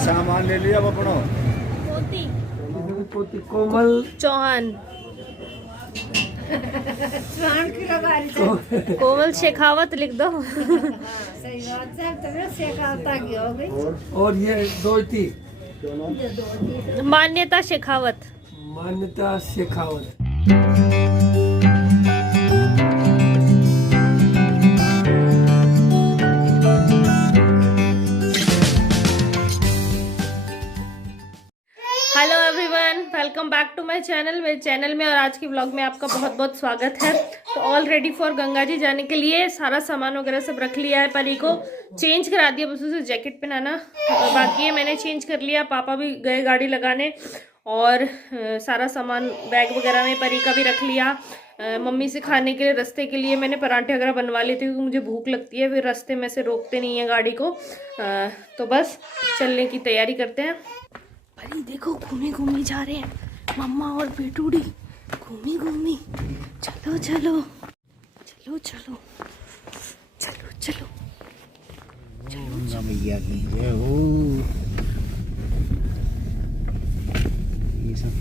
सामान ले लिया अपनो। पोती कोमल चौहान, कोमल शेखावत लिख दो। और ये Dutee Manyata Shekhawat. Manyata Shekhawat. Hello everyone, welcome back to my channel. मेरे चैनल में और आज की व्लॉग में आपका बहुत बहुत स्वागत है। तो all ready for Ganga ji जाने के लिए सारा सामान वगैरह सब रख लिया है। परी को चेंज करा दिया, बस उसे जैकेट पहनाना बाकी है। मैंने चेंज कर लिया, पापा भी गए गाड़ी लगाने और सारा सामान बैग वगैरह में परी का भी रख लिया। मम्मी से खाने के लिए रास्ते के लिए मैंने पराठे वगैरह बनवा लिए थे क्योंकि मुझे भूख लगती है, फिर रास्ते में से रोकते नहीं है गाड़ी को। तो बस चलने की तैयारी करते हैं। परी देखो घूमे घूमे जा रहे हैं मम्मा और बेटूड़ी, घूमी घूमी। चलो चलो चलो चलो चलो चलो चलो भैया की जय हो। ये सब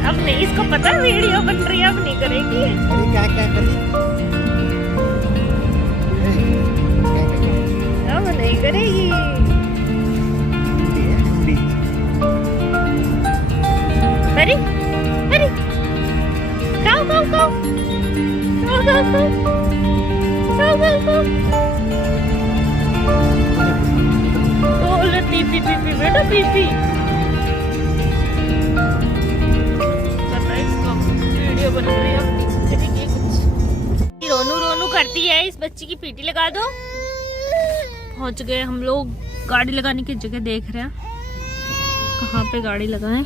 अब नहीं, इसको पता वीडियो बन रही है, अब नहीं करेगी। क्या क्या करी? अब नहीं करेगी। परी परी खाओ खाओ खाओ खाओ खाओ खाओ खाओ खाओ। बोल पीपी पीपी बेटा पीपी। वीडियो बन रही है, करेंगे कुछ। रोनू रोनू करती है, इस बच्ची की पीटी लगा दो। पहुंच गए हम लोग, गाड़ी लगाने की जगह देख रहे हैं कहाँ पे गाड़ी लगाएं।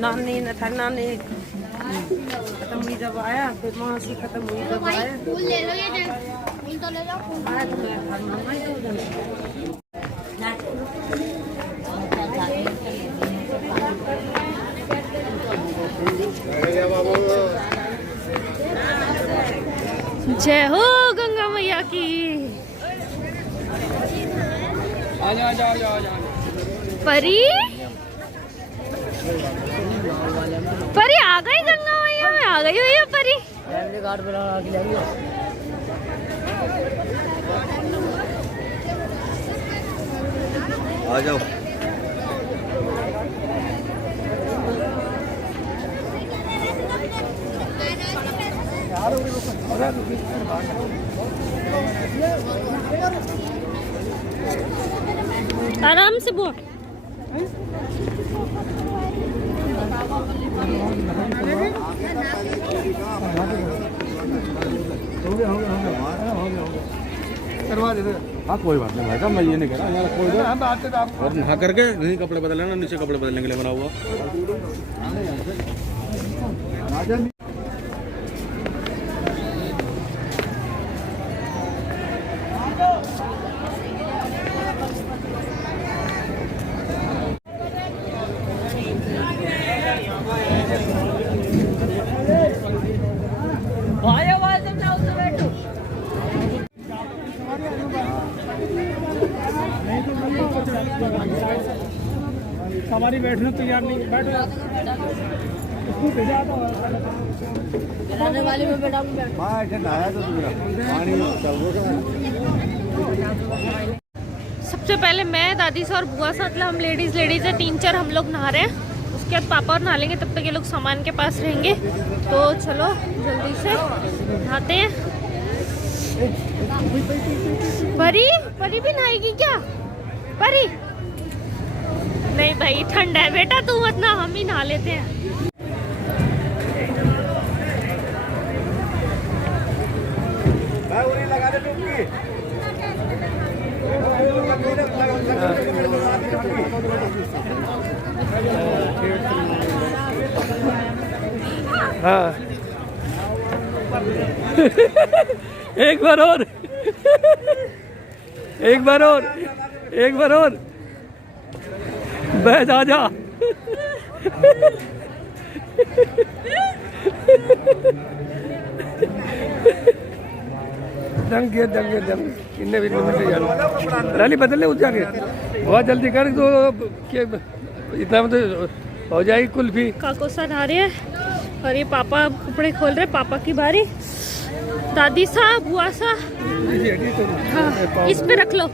नानी न था, नानी खत्म हुई जब आया, फिर मासी खत्म हुई जब आया। फूल ले लो, ये फूल तो ले लो। जय हो गंगा मैया की। परी परी आ गई, गंगा मैया में आ गई हुई है परी। आ जाओ। आराम से बोल। करवा देना। हाँ कोई बात नहीं भाई साहब, मैं ये नहीं कह रहा, यहाँ कोई दो हम आते तो आपको और नहा करके नहीं कपड़े बदल लेना, नीचे कपड़े बदलने के लिए बना हुआ। हमारी बैठने तैयार नहीं, बैठो। सबसे पहले मैं, दादी से और बुआ से, मतलब हम लेडीज है 3-4 हम लोग नहा रहे हैं। उसके बाद पापा और नहा लेंगे, तब तक ये लोग सामान के पास रहेंगे। तो चलो जल्दी से नहाते हैं। परी भी नहाएगी क्या? परी नहीं भाई, ठंड है बेटा, तू मत ना, हम ही नहा लेते हैं। हाँ एक बार और, एक बार और, एक बार और, बैठ आ जा। दंग इन्ने भी लाली बदल ले उस जाके, बहुत जल्दी कर तो इतना में तो हो जाएगी कुल्फी। काको सा नहा रहे हैं और ये पापा कपड़े खोल रहे। पापा की बारी। दादी सा, बुआ सा, हाँ, इस पे रख लो।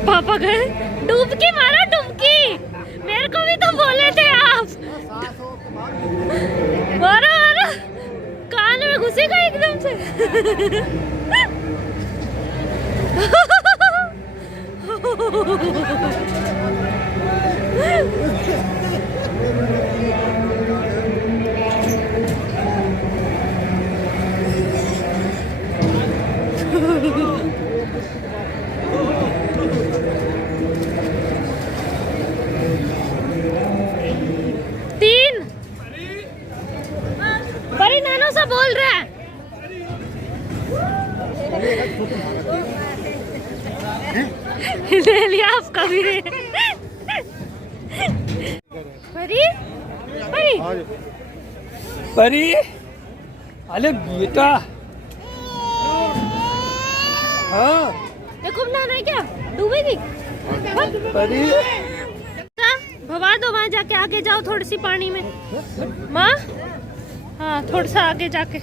पापा गए, डुबकी मारो, डुबकी। मेरे को भी तो बोले थे आप। मारो मारो, कान में घुसेगा एकदम से। परी नानो सा बोल रहा है। ले लिया आपका भी। परी परी परी, अरे बेटा, हाँ देखो नहाना है क्या? डूबेगी परी। भवा दो, वहाँ जाके आगे जाओ थोड़ी सी पानी में। माँ, हाँ थोड़ा सा आगे जाके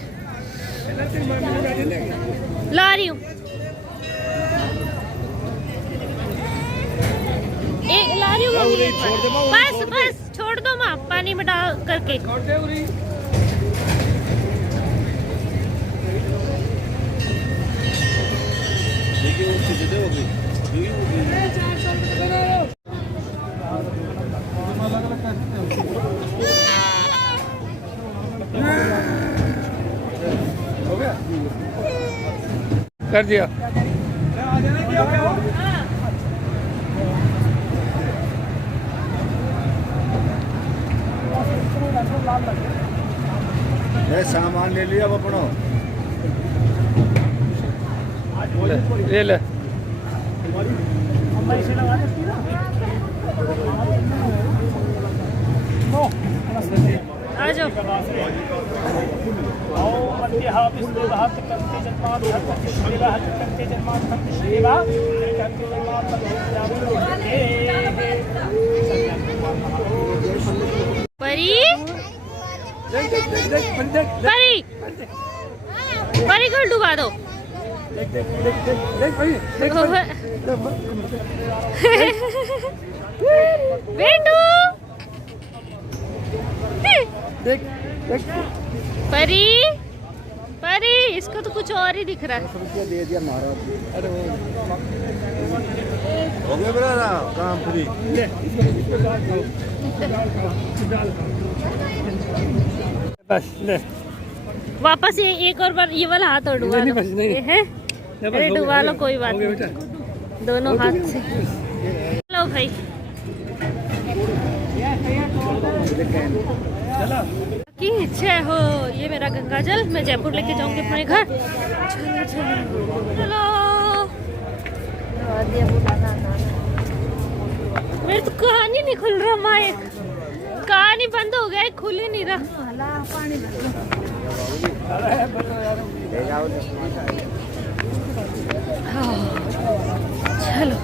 ला रही हूँ। ला रही हूँ। बस बस छोड़ दो माँ, पानी में डाल करके। कर दिया। सामान ले लिया अपनो, ले ले। आ जाओ। परी परी परी को डुबा दो। बेटू देख देख परी परी अरे इसको तो कुछ और ही दिख रहा है। दे दिया महाराज। अरे वो हो गया मेरा काम फ्री। बस ले वापस ये एक और बार ये वाला हाथ और डुबा नहीं, लो। बस नहीं। ये है, अरे डुबा लो, कोई बात हो गया नहीं, बेटा। दोनों हाथ से। लो भाई की इच्छा हो, ये मेरा गंगा जल मैं जयपुर लेके जाऊंगी अपने घर। चलो चलो मेरी तो कहानी नहीं खुल रहा माए, कहानी बंद हो गया, खुल ही नहीं रहा। चलो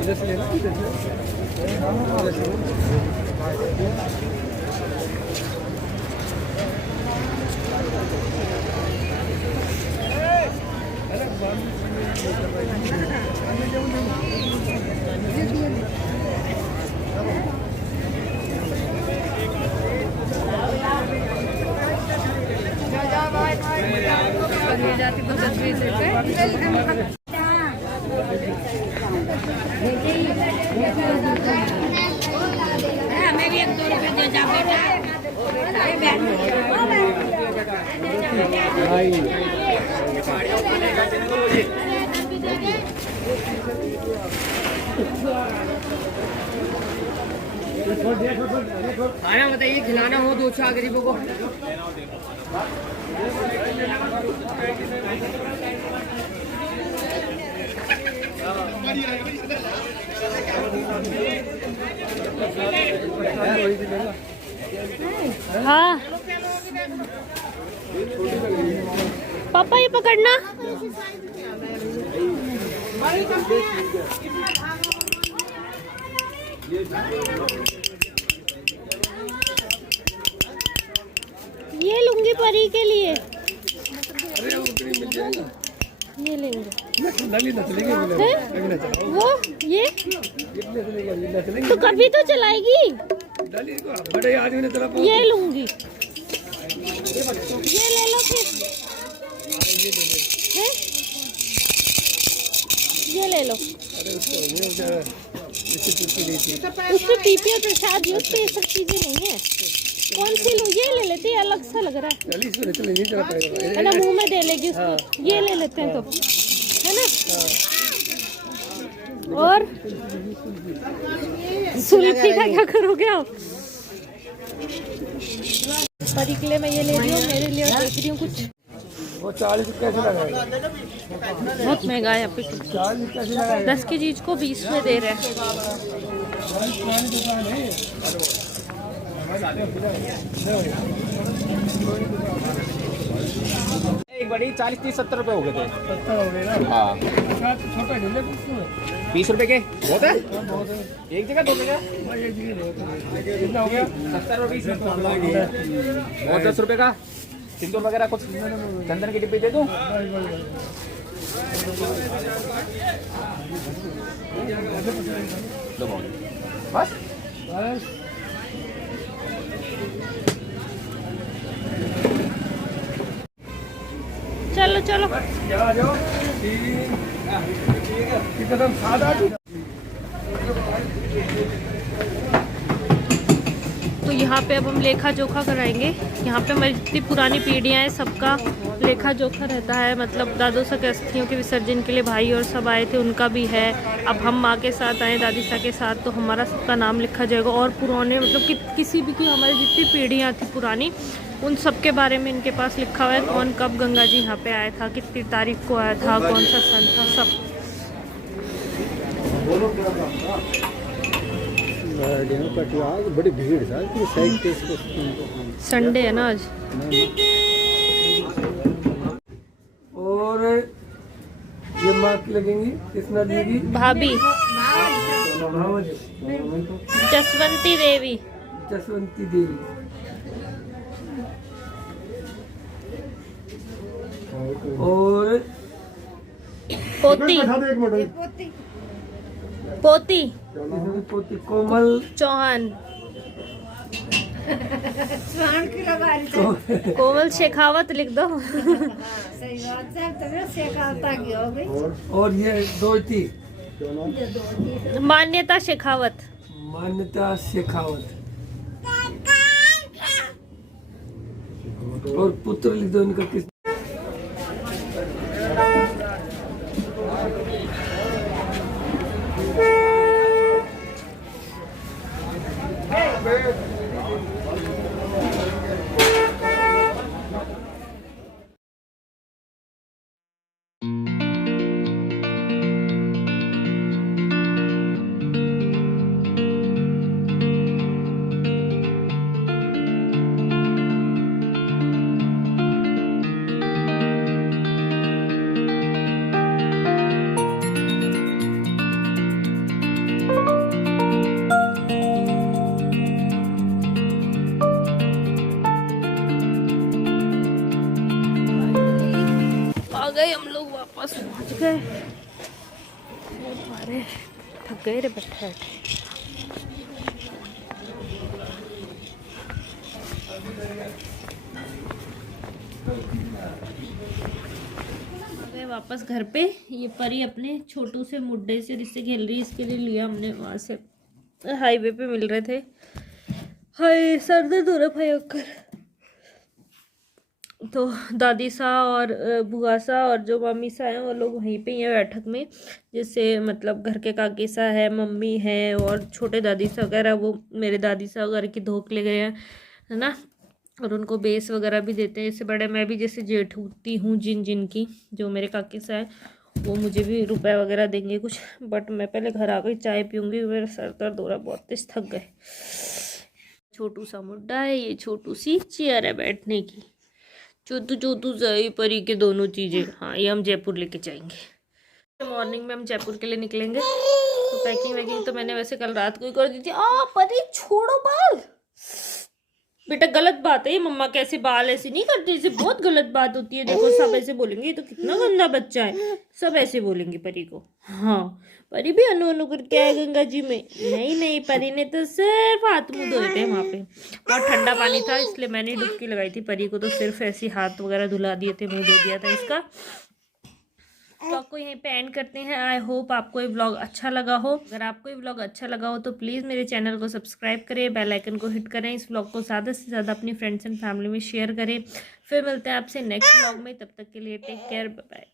इधर से लेना, इधर से। हमें भी 1-2 रुपए दे जा बेटा। खाना बताइए, खिलाना हो 2 चार गरीबों को। हाँ पापा ये पकड़ना। ये लूंगी परी के लिए, अरे वो क्रीम मिल जाएगा। ये लेंगे। नली न चलेगी, हैं? वो ये चलेगी तो कभी तो चलाएगी। डाली को बड़े आदमी ने तरफ ये लूंगी, ये ले लो फिर। हैं? ये ले लो। अरे उसको ये इससे पूछी नहीं थी। उसमें पीपी और प्रसाद यूज पे ये सब चीजें नहीं है। कौन सी लो? ये ले लेते हैं, अलग सा लग रहा है। डाली इसमें चले नहीं चला पाएगा। है ना, मुंह में दे लेगी उसको। ये ले लेते हैं तो, है ना। और सुल्फी का क्या करोगे आप? परी के लिए मैं ये ले रही हूँ, मेरे लिए और देख रही हूँ कुछ। वो 40 कैसे लगाएगा? बहुत महंगा है यहाँ पे। 40 कैसे लगाएगा? 10 की चीज को 20 में दे रहे हैं। एक बड़ी 40, 30, 70 रुपए हो गए थे। 70 हो गए ना। हाँ, छोटा ढीले 20 रुपए के बहुत है। एक जगह 2 जगह कितना हो गया? 70 और 20 और 10 रुपए का सिंदूर वगैरह कुछ चंदन की डिब्बी दे दूं। बस बस चलो चलो आ जाओ। एकदम सादा। तो यहाँ पे अब हम लेखा जोखा कराएंगे। यहाँ पे हमारी जितनी पुरानी पीढ़ियाँ हैं सबका लेखा जोखा रहता है। मतलब दादू सा के अस्थियों के विसर्जन के लिए भाई और सब आए थे, उनका भी है। अब हम माँ के साथ आए, दादी सा के साथ, तो हमारा सबका नाम लिखा जाएगा। और पुराने मतलब कि किसी भी की हमारी जितनी पीढ़ियाँ थी पुरानी, उन सब के बारे में इनके पास लिखा हुआ है। कौन कब गंगा जी यहाँ पे आया था, कितनी तारीख को आया था, कौन सा सन था, सब। बड़ी भीड़ है, संडे है ना आज। और ये मार्क लगेंगी, कितना देगी? भाभी भावज जसवंती देवी। जसवंती देवी। और पोती पोती पोती कोमल चौहान। स्वान की रबारी से कोमल शेखावत लिख दो। सही बात है, तभी शेखावत की हो गई। और ये दो थी मान्यता शेखावत। मान्यता शेखावत। और पुत्र लिख दो इनका किस। आ गए हम लोग, वापस पहुंच गए। अरे थक गए रे बैठे बैठे। वापस घर पे। ये परी अपने छोटू से मुड्डे से रिश्ते खेल रही है, इसके लिए लिया हमने वहाँ से। हाईवे पे मिल रहे थे। हाय सर दर्द हो रहा भाई होकर। तो दादी सा और बुआ सा और जो मम्मी सा हैं वो लोग वहीं पे हैं बैठक में। जैसे मतलब घर के काकी सा है, मम्मी है और छोटे दादी सा वगैरह, वो मेरे दादी सा वगैरह की धोख ले गए हैं, है ना। और उनको बेस वगैरह भी देते हैं। इससे बड़े मैं भी जैसे जेठ होती हूँ जिन की, जो मेरे काकी सा है वो मुझे भी रुपए वगैरह देंगे कुछ। बट मैं पहले घर आ गई, चाय पीऊँगी, मेरा सर दर्द हो रहा बहुत तेज, थक गए। छोटू सा मुड्डा है, ये छोटू सी चेयर है बैठने की। छोटू सही परी के दोनों चीज़ें। हाँ ये हम जयपुर लेके जाएंगे। मॉर्निंग में हम जयपुर के लिए निकलेंगे। तो पैकिंग वैकिंग तो मैंने वैसे कल रात को ही कर दी थी। परी छोड़ो बाल बेटा, गलत बात है ये। मम्मा कैसे बाल ऐसे नहीं करते, इसे बहुत गलत बात होती है। देखो सब ऐसे बोलेंगे ये तो कितना गंदा बच्चा है, सब ऐसे बोलेंगे परी को। हाँ परी भी अनु करके आए गंगा जी में। नहीं परी ने तो सिर्फ हाथ मुंह धोए थे वहाँ पे, बहुत ठंडा पानी था इसलिए मैंने डुबकी लगाई थी। परी को तो सिर्फ ऐसे हाथ वगैरह धुला दिए थे, मुंह धो दिया था इसका। व्लॉग को यहीं पे एंड करते हैं। आई होप आपको ये व्लॉग अच्छा लगा हो। अगर आपको ये व्लॉग अच्छा लगा हो तो प्लीज़ मेरे चैनल को सब्सक्राइब करें, बेल आइकन को हिट करें। इस व्लॉग को ज़्यादा से ज़्यादा अपनी फ्रेंड्स एंड फैमिली में शेयर करें। फिर मिलते हैं आपसे नेक्स्ट व्लॉग में, तब तक के लिए टेक केयर, बाय बाय।